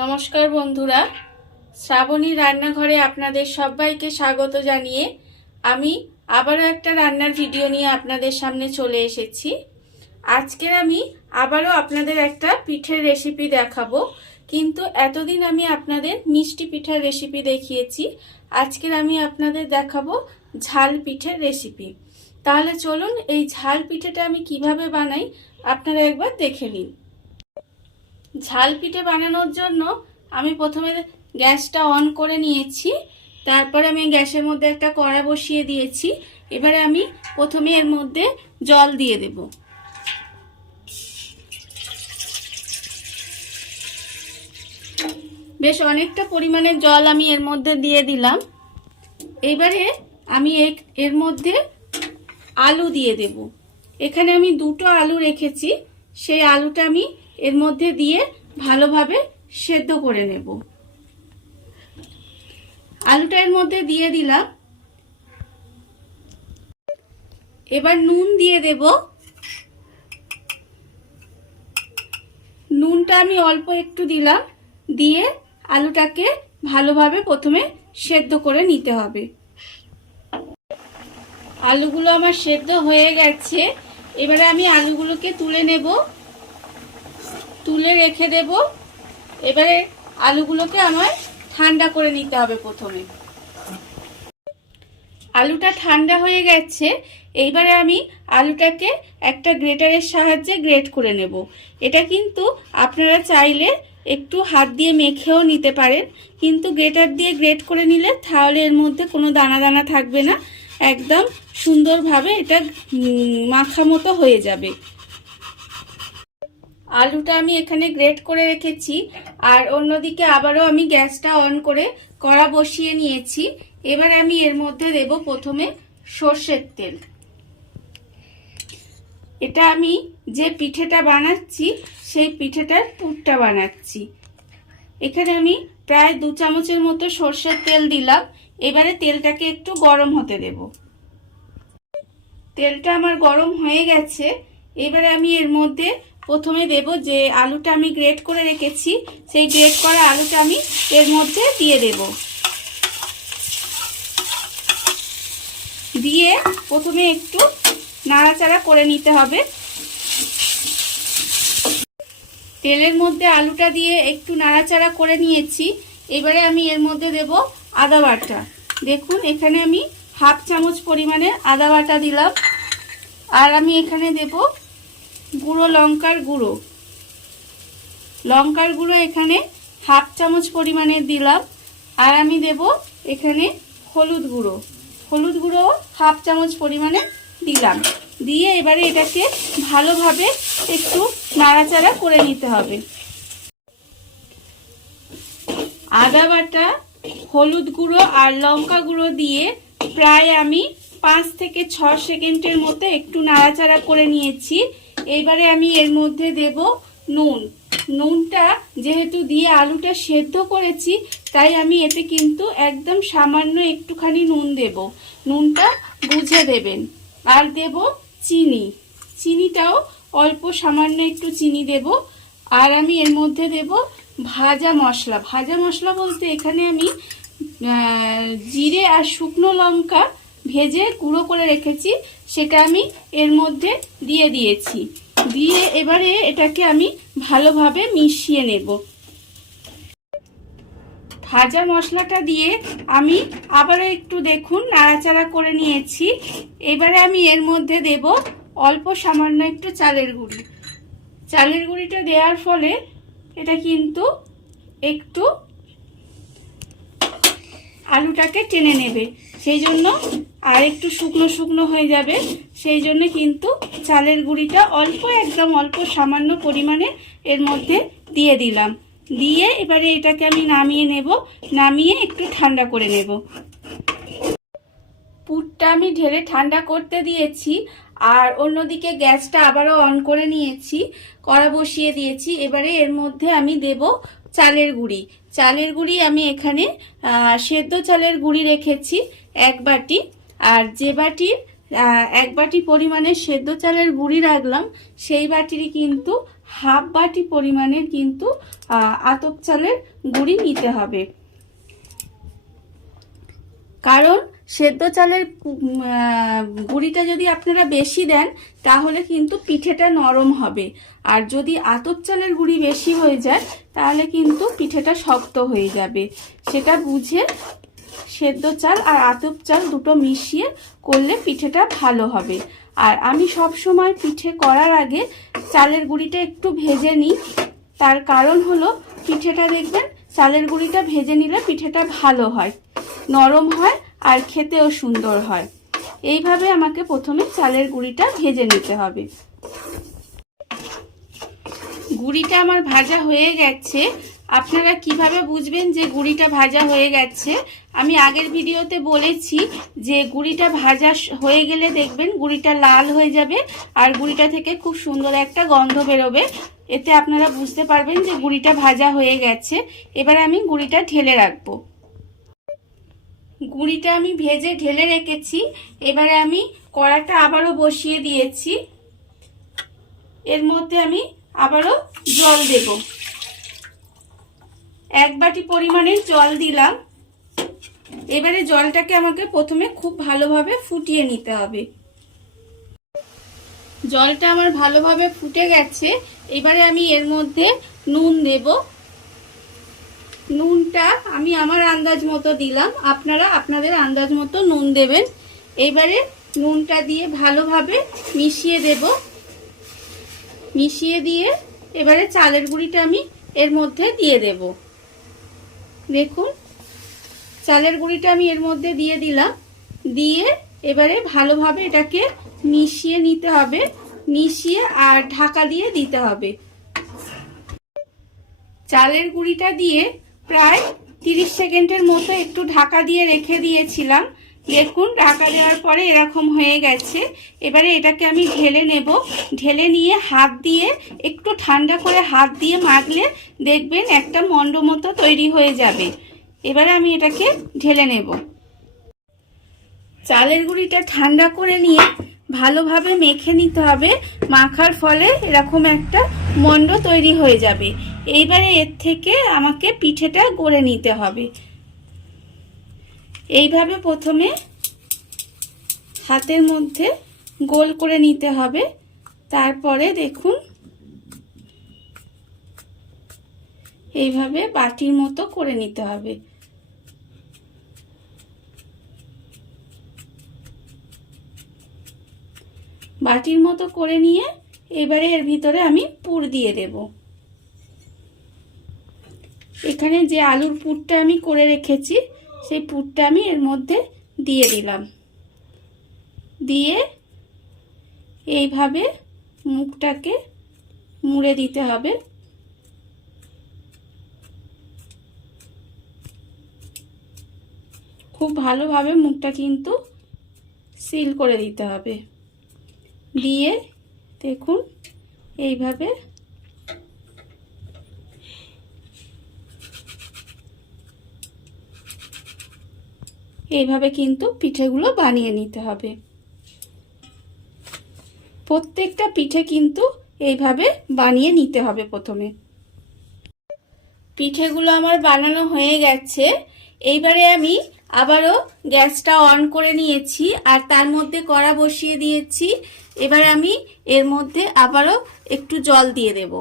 নমস্কার বন্ধুরা, শ্রাবণী রান্নাঘরে আপনাদের সবাইকে স্বাগত জানিয়ে আমি আবারও একটা রান্নার ভিডিও নিয়ে আপনাদের সামনে চলে এসেছি। আজকের আমি আবারও আপনাদের একটা পিঠের রেসিপি দেখাবো, কিন্তু এতদিন আমি আপনাদের মিষ্টি পিঠার রেসিপি দেখিয়েছি। আজকের আমি আপনাদের দেখাবো ঝাল পিঠের রেসিপি। তাহলে চলুন এই ঝাল পিঠেটা আমি কিভাবে বানাই আপনারা একবার দেখে নিন। ঝাল পিঠে বানানোর জন্য আমি প্রথমে গ্যাসটা অন করে নিয়েছি। তারপর আমি গ্যাসের মধ্যে একটা কড়া বসিয়ে দিয়েছি। এবারে আমি প্রথমে এর মধ্যে জল দিয়ে দেব। বেশ অনেকটা পরিমাণের জল আমি এর মধ্যে দিয়ে দিলাম। এবারে আমি এর মধ্যে আলু দিয়ে দেব। এখানে আমি দুটো আলু রেখেছি, সেই আলুটা আমি এর মধ্যে দিয়ে ভালোভাবে সেদ্ধ করে নেব। আলুটা এর মধ্যে দিয়ে দিলাম। এবার নুন দিয়ে দেব। নুনটা আমি অল্প একটু দিলাম, দিয়ে আলুটাকে ভালোভাবে প্রথমে সেদ্ধ করে নিতে হবে। আলুগুলো আমার সেদ্ধ হয়ে গেছে। এবারে আমি আলুগুলোকে তুলে নেব, তুলে রেখে দেব। এবারে আলুগুলোকে আমার ঠান্ডা করে নিতে হবে। প্রথমে আলুটা ঠান্ডা হয়ে গেছে। এইবারে আমি আলুটাকে একটা গ্রেটারের সাহায্যে গ্রেট করে নেব। এটা কিন্তু আপনারা চাইলে একটু হাত দিয়ে মেখেও নিতে পারেন, কিন্তু গ্রেটার দিয়ে গ্রেট করে নিলে তাহলে এর মধ্যে কোনো দানা দানা থাকবে না, একদম সুন্দরভাবে এটা মাখা মতো হয়ে যাবে। আলুটা আমি এখানে গ্রেট করে রেখেছি, আর অন্যদিকে আবারও আমি গ্যাসটা অন করে কড়া বসিয়ে নিয়েছি। এবার আমি এর মধ্যে দেব প্রথমে সর্ষের তেল। এটা আমি যে পিঠেটা বানাচ্ছি সেই পিঠেটার পুরটা বানাচ্ছি। এখানে আমি প্রায় 2 চামচের মতো সর্ষের তেল দিলাম। এবারে তেলটাকে একটু গরম হতে দেব। তেলটা আমার গরম হয়ে গেছে। এবারে আমি এর মধ্যে প্রথমে দেব যে আলুটা আমি গ্রেট করে রেখেছি, সেই গ্রেট করা আলুটা আমি এর মধ্যে দিয়ে দেব। দিয়ে প্রথমে একটু নাড়াচাড়া করে নিতে হবে। তেলের মধ্যে আলুটা দিয়ে একটু নাড়াচাড়া করে নিয়েছি। এবারে আমি এর মধ্যে দেব আদা বাটা। দেখুন এখানে আমি 1/2 চামচ পরিমাণে আদা বাটা দিলাম। আর আমি এখানে দেব গুঁড়ো লঙ্কার গুঁড়ো। লঙ্কার গুঁড়ো এখানে 1/2 চামচ পরিমাণে দিলাম। আর আমি দেব এখানে হলুদ গুঁড়ো। হলুদ গুঁড়ো 1/2 চামচ পরিমাণে দিলাম। দিয়ে এবারে এটাকে ভালোভাবে একটু নাড়াচাড়া করে নিতে হবে। আদা বাটা, হলুদ গুঁড়ো আর লঙ্কা গুঁড়ো দিয়ে প্রায় আমি 5 থেকে 6 সেকেন্ডের মতো একটু নাড়াচাড়া করে নিয়েছি। এবারে আমি এর মধ্যে দেব নুন। নুনটা যেহেতু দিয়ে আলুটা সেদ্ধ করেছি, তাই আমি এতে কিন্তু একদম সামান্য একটুখানি নুন দেব। নুনটা বুঝে দেবেন। আর দেব চিনি। চিনিটাও অল্প সামান্য একটু চিনি দেব। আর আমি এর মধ্যে দেব ভাজা মশলা। ভাজা মশলা বলতে এখানে আমি জিরে আর শুকনো লঙ্কা ভেজে গুঁড়ো করে রেখেছি, সেটা আমি এর মধ্যে দিয়ে দিয়েছি। দিয়ে এবারে এটাকে আমি ভালোভাবে মিশিয়ে নেব। ভাজা মশলাটা দিয়ে আমি আবারও একটু দেখুন নাড়াচাড়া করে নিয়েছি। এবারে আমি এর মধ্যে দেব অল্প সামান্য একটু চালের গুঁড়ি। চালের গুঁড়িটা দেওয়ার ফলে এটা কিন্তু একটু আলুটাকে টেনে নেবে, সেই জন্য আর একটু শুকনো শুকনো হয়ে যাবে। সেই জন্য কিন্তু চালের গুঁড়িটা অল্প, একদম অল্প সামান্য পরিমাণে এর মধ্যে দিয়ে দিলাম। দিয়ে এবারে এটাকে আমি নামিয়ে নেব। নামিয়ে একটু ঠান্ডা করে নেব। পুরটা আমি ঢেলে ঠান্ডা করতে দিয়েছি। আর অন্যদিকে গ্যাসটা আবারও অন করে নিয়েছি, কড়া বসিয়ে দিয়েছি। এবারে এর মধ্যে আমি দেব চালের গুঁড়ি। চালের গুঁড়ি আমি এখানে সেদ্ধ চালের গুঁড়ি রেখেছি 1 বাটি। আর যে বাটির 1 বাটি পরিমাণে সেদ্ধ চালের গুঁড়ি রাখলাম, সেই বাটিরই কিন্তু হাফ বাটি পরিমাণের কিন্তু আতপ চালের গুঁড়ি নিতে হবে। কারণ সেদ্ধ চালের গুঁড়িটা যদি আপনারা বেশি দেন তাহলে কিন্তু পিঠেটা নরম হবে, আর যদি আতপ চালের গুঁড়ি বেশি হয়ে যায় তাহলে কিন্তু পিঠেটা শক্ত হয়ে যাবে। সেটা বুঝে সেদ্ধ চাল আর আতপ চাল দুটো মিশিয়ে করলে পিঠেটা ভালো হবে। আর আমি সব সময় পিঠে করার আগে চালের গুঁড়িটা একটু ভেজে নিই, তার কারণ হলো পিঠেটা দেখবেন চালের গুঁড়িটা ভেজে নিলে পিঠেটা ভালো হয়, নরম হয় আর খেতেও সুন্দর হয়। এইভাবে আমাকে প্রথমে চালের গুঁড়িটা ভেজে নিতে হবে। গুঁড়িটা আমার ভাজা হয়ে গেছে। আপনারা কিভাবে বুঝবেন যে গুঁড়িটা ভাজা হয়ে গেছে? আমি আগের ভিডিওতে বলেছি যে গুঁড়িটা ভাজা হয়ে গেলে দেখবেন গুঁড়িটা লাল হয়ে যাবে আর গুঁড়িটা থেকে খুব সুন্দর একটা গন্ধ বেরোবে। এতে আপনারা বুঝতে পারবেন যে গুঁড়িটা ভাজা হয়ে গেছে। এবার আমি গুঁড়িটা ঢেলে রাখবো। গুঁড়িটা আমি ভেজে ঢেলে রেখেছি। এবারে আমি কড়াটা আবারও বসিয়ে দিয়েছি। এর মধ্যে আমি আবারও জল দেব। 1 বাটি পরিমাণে জল দিলাম। এবারে জলটাকে আমাকে প্রথমে খুব ভালোভাবে ফুটিয়ে নিতে হবে। জলটা আমার ভালোভাবে ফুটে গেছে। এবারে আমি এর মধ্যে নুন দেব। নুনটা আমি আমার আন্দাজ মতো দিলাম, আপনারা আপনাদের আন্দাজ মতো নুন দেবেন। এবারে নুনটা দিয়ে ভালোভাবে মিশিয়ে দেব। মিশিয়ে দিয়ে এবারে চালের গুঁড়িটা আমি এর মধ্যে দিয়ে দেব। দেখুন চালের গুঁড়িটা আমি এর মধ্যে দিয়ে দিলাম। দিয়ে এবারে ভালোভাবে এটাকে মিশিয়ে নিতে হবে। মিশিয়ে আর ঢাকা দিয়ে দিতে হবে। চালের গুঁড়িটা দিয়ে প্রায় 30 সেকেন্ডের মতো একটু ঢাকা দিয়ে রেখে দিয়েছিলাম। দেখুন ঢাকা দেওয়ার পরে এরকম হয়ে গেছে। এবারে এটাকে আমি ঢেলে নেব। ঢেলে নিয়ে হাত দিয়ে একটু ঠান্ডা করে হাত দিয়ে মাখলে দেখবেন একটা মন্ড মতো তৈরি হয়ে যাবে। এবারে আমি এটাকে ঢেলে নেব। চালের গুঁড়িটা ঠান্ডা করে নিয়ে ভালোভাবে মেখে নিতে হবে। মাখার ফলে এরকম একটা মন্ড তৈরি হয়ে যাবে। এইবারে এর থেকে আমাকে পিঠেটা গড়ে নিতে হবে। এইভাবে প্রথমে হাতের মধ্যে গোল করে নিতে হবে। তারপরে দেখুন এইভাবে বাটির মতো করে নিতে হবে। বাটির মতো করে নিয়ে এবারে এর ভিতরে আমি পুর দিয়ে দেব। এখানে যে আলুর পুরটা আমি করে রেখেছি সেই পুরটা আমি এর মধ্যে দিয়ে দিলাম। দিয়ে এইভাবে মুখটাকে মুড়ে দিতে হবে। খুব ভালোভাবে মুখটা কিন্তু সিল করে দিতে হবে। দিয়ে দেখুন এইভাবে কিন্তু পিঠেগুলো বানিয়ে নিতে হবে। প্রত্যেকটা পিঠে কিন্তু এইভাবে বানিয়ে নিতে হবে। প্রথমে পিঠেগুলো আমার বানানো হয়ে গেছে। এইবারে আমি আবারও গ্যাসটা অন করে নিয়েছি আর তার মধ্যে কড়া বসিয়ে দিয়েছি। এবারে আমি এর মধ্যে আবারও একটু জল দিয়ে দেব।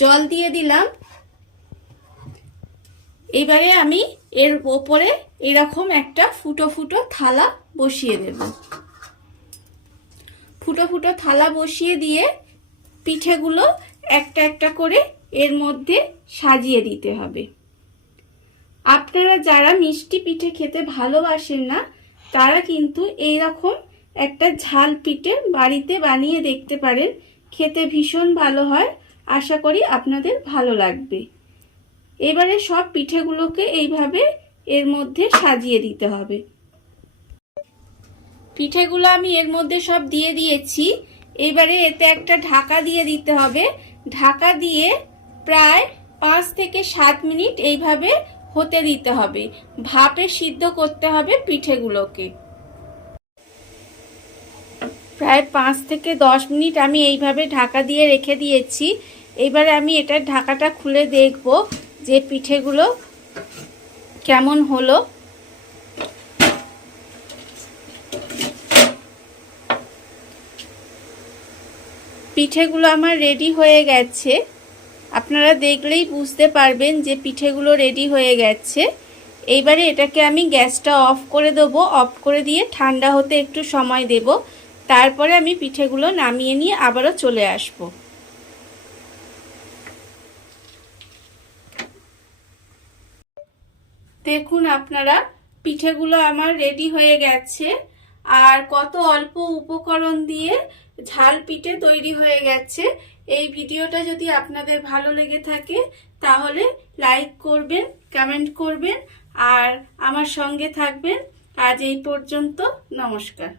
জল দিয়ে দিলাম। এবারে আমি এর ওপরে এরকম একটা ফুটো ফুটো থালা বসিয়ে দেব। ফুটো ফুটো থালা বসিয়ে দিয়ে পিঠেগুলো একটা একটা করে এর মধ্যে সাজিয়ে দিতে হবে। আপনারা যারা মিষ্টি পিঠে খেতে ভালোবাসেন না তারা কিন্তু এইরকম একটা ঝাল পিঠে বাড়িতে বানিয়ে দেখতে পারেন। খেতে ভীষণ ভালো হয়। আশা করি আপনাদের ভালো লাগবে। এবারে সব পিঠেগুলোকে এইভাবে এর মধ্যে সাজিয়ে দিতে হবে। পিঠেগুলো আমি এর মধ্যে সব দিয়ে দিয়েছি। এবারে এতে একটা ঢাকা দিয়ে দিতে হবে। ঢাকা দিয়ে প্রায় 5 থেকে 7 মিনিট এইভাবে হতে দিতে হবে। ভাপে সিদ্ধ করতে হবে পিঠেগুলোকে। প্রায় 5 থেকে 10 মিনিট আমি এইভাবে ঢাকা দিয়ে রেখে দিয়েছি। এবারে আমি এটার ঢাকাটা খুলে দেখব যে পিঠেগুলো কেমন হলো। পিঠেগুলো আমার রেডি হয়ে গেছে। আপনারা দেখলেই বুঝতে পারবেন যে পিঠেগুলো রেডি হয়ে গেছে। এইবারে এটাকে আমি গ্যাসটা অফ করে দেবো। অফ করে দিয়ে ঠান্ডা হতে একটু সময় দেব। তারপরে আমি পিঠেগুলো নামিয়ে নিয়ে আবারও চলে আসব। দেখুন আপনারা, পিঠেগুলো আমার রেডি হয়ে গেছে। আর কত অল্প উপকরণ দিয়ে ঝাল পিঠে তৈরি হয়ে গেছে। এই ভিডিওটা যদি আপনাদের ভালো লেগে থাকে তাহলে লাইক করবেন, কমেন্ট করবেন আর আমার সঙ্গে থাকবেন। আজ এই পর্যন্ত, নমস্কার।